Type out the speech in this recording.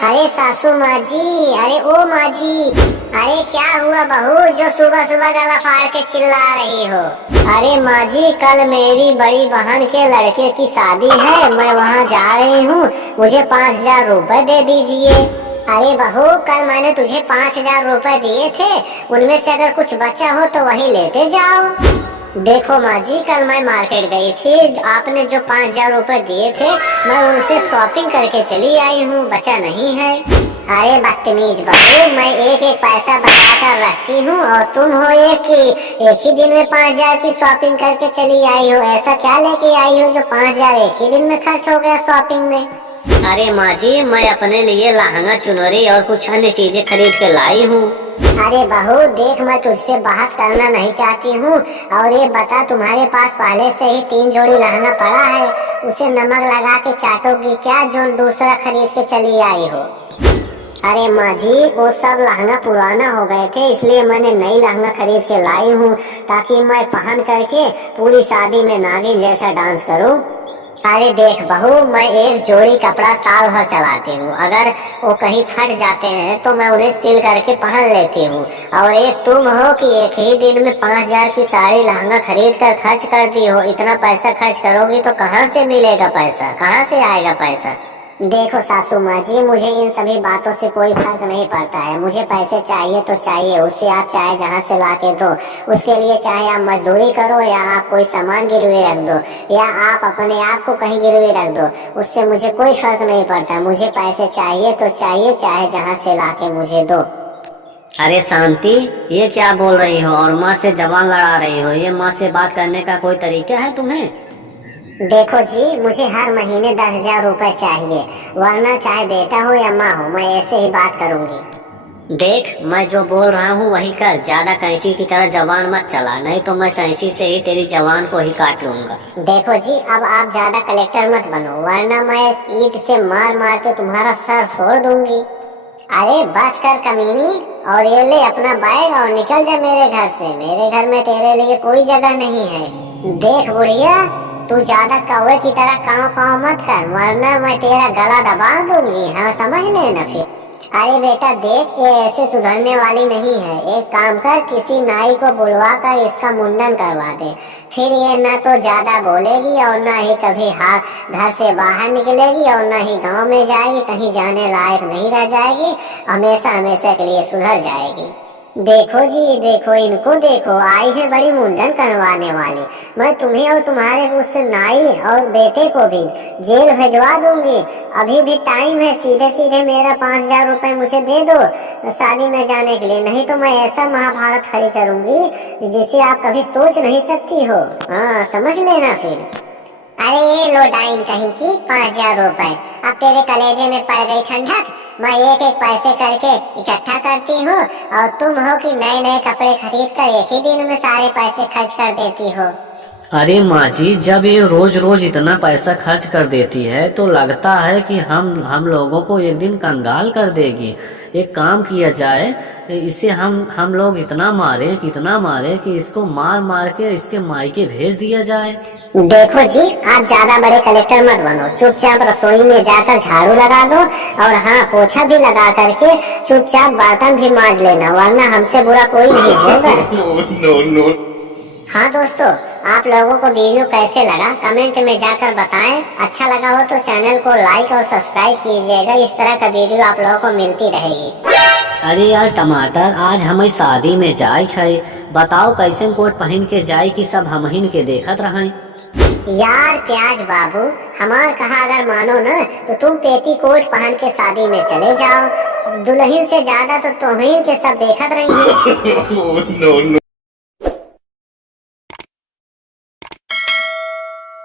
अरे सासू माँ जी, अरे ओ माँ जी, अरे क्या हुआ बहू जो सुबह सुबह गला फाड़ के चिल्ला रही हो? अरे माँ जी, कल मेरी बड़ी बहन के लड़के की शादी है, मैं वहाँ जा रही हूँ, मुझे 5,000 रुपए दे दीजिए। अरे बहू, कल मैंने तुझे 5,000 रुपए दिए थे, उनमें से अगर कुछ बचा हो तो वही लेते जाओ। देखो माँ जी, कल मैं मार्केट गई थी, आपने जो 5,000 रुपए दिए थे, मैं उनसे शॉपिंग करके चली आई हूँ, बचा नहीं है। अरे बदतमीज बहू, मैं एक एक पैसा बचा कर रखती हूँ और तुम हो एक ही दिन में 5,000 की शॉपिंग करके चली आई हो। ऐसा क्या लेके आई हो जो 5,000 एक ही दिन में खर्च हो गया शॉपिंग में? अरे माँ जी, मैं अपने लिए लहंगा चुनरी और कुछ अन्य चीजें खरीद के लाई हूँ। अरे बहू देख, मैं तुझसे बहस करना नहीं चाहती हूँ, और ये बता, तुम्हारे पास पहले से ही 3 जोड़ी लहंगा पड़ा है, उसे नमक लगा के चाटोगी क्या जो दूसरा खरीद के चली आई हो? अरे माँ जी, वो सब लहंगा पुराना हो गए थे, इसलिए मैंने नई लहंगा खरीद के लाई हूँ, ताकि मैं पहन करके पूरी शादी में नागिन जैसा डांस करूँ। अरे देख बहू, मैं एक जोड़ी कपड़ा साल भर चलाती हूँ, अगर वो कहीं फट जाते हैं तो मैं उन्हें सिल करके पहन लेती हूँ, और एक तुम हो कि एक ही दिन में 5,000 की साड़ी लहंगा खरीद कर खर्च करती हो। इतना पैसा खर्च करोगी तो कहाँ से मिलेगा पैसा, कहाँ से आएगा पैसा? देखो सासू माँ जी, मुझे इन सभी बातों से कोई फर्क नहीं पड़ता है, मुझे पैसे चाहिए तो चाहिए, उससे आप चाहे जहाँ से ला के दो, उसके लिए चाहे आप मजदूरी करो या आप कोई सामान गिरवी रख दो या आप अपने आप को कहीं गिरवी रख दो, उससे मुझे कोई फर्क नहीं पड़ता। मुझे पैसे चाहिए तो चाहिए, चाहे जहाँ से ला के मुझे दो। अरे शांति, ये क्या बोल रही हो और माँ से जबान लड़ा रही हो? ये माँ से बात करने का कोई तरीका है तुम्हें? देखो जी, मुझे हर महीने 10,000 रुपए चाहिए, वरना चाहे बेटा हो या माँ हो, मैं ऐसे ही बात करूंगी। देख, मैं जो बोल रहा हूँ वही कर, ज्यादा कैंची की तरह जबान मत चला, नहीं तो मैं कैंची से ही तेरी जबान को ही काट लूंगा। देखो जी, अब आप ज्यादा कलेक्टर मत बनो, वरना मैं ईंट से मार मार के तुम्हारा सर फोड़ दूंगी। अरे बस कर कमीनी, और ये ले अपना बैग और निकल जा मेरे घर से, मेरे घर में तेरे लिए कोई जगह नहीं है। देख बुढ़िया, तू ज्यादा कौवे की तरह काव काव मत कर, वरना मैं तेरा गला दबा दूंगी, हाँ समझ लेना फिर। अरे बेटा देख, ये ऐसे सुधरने वाली नहीं है, एक काम कर, किसी नाई को बुलवा कर इसका मुंडन करवा दे, फिर ये ना तो ज्यादा बोलेगी और ना ही कभी हाथ घर से बाहर निकलेगी और ना ही गांव में जाएगी, कहीं जाने लायक नहीं रह जाएगी, हमेशा हमेशा के लिए सुधर जाएगी। देखो जी देखो, इनको देखो, आई है बड़ी मुंडन करवाने वाली, मैं तुम्हें और तुम्हारे उस नाई और बेटे को भी जेल भिजवा दूंगी। अभी भी टाइम है, सीधे सीधे मेरा 5,000 रुपए मुझे दे दो शादी में जाने के लिए, नहीं तो मैं ऐसा महाभारत खड़ी करूंगी जिसे आप कभी सोच नहीं सकती हो, हाँ समझ लेना फिर। अरे ये लो डाइन कहीं की 5,000 रुपए, अब तेरे कलेजे में पड़ गई ठंडक। मैं एक एक पैसे करके इकट्ठा करती हूँ, और तुम हो कि नए नए कपड़े खरीद कर एक ही दिन में सारे पैसे खर्च कर देती हो। अरे माँ जी, जब ये रोज रोज इतना पैसा खर्च कर देती है तो लगता है कि हम लोगों को एक दिन कंगाल कर देगी। एक काम किया जाए, इसे हम लोग इतना मारे कि इसको मार मार के इसके मायके भेज दिया जाए। देखो जी, आप ज्यादा बड़े कलेक्टर मत बनो, चुपचाप रसोई में जाकर झाड़ू लगा दो, और हाँ पोछा भी लगा करके चुपचाप बर्तन भी मांज लेना, वरना हमसे बुरा कोई नहीं होगा। नो। हाँ दोस्तों, आप लोगों को वीडियो कैसे लगा कमेंट में जाकर बताएं, अच्छा लगा हो तो चैनल को लाइक और सब्सक्राइब कीजिएगा, इस तरह का वीडियो आप लोगों को मिलती रहेगी। अरे यार टमाटर, आज हमें शादी में जाए है, बताओ कैसे कोट पहन के जाए कि सब हमहिन के देखत रहें। यार प्याज बाबू, हमार कहा अगर मानो न तो तुम पेटी कोट पहन के शादी में चले जाओ, दुल्हन से ज्यादा तो तुम्हें के सब देखत रही है। नो।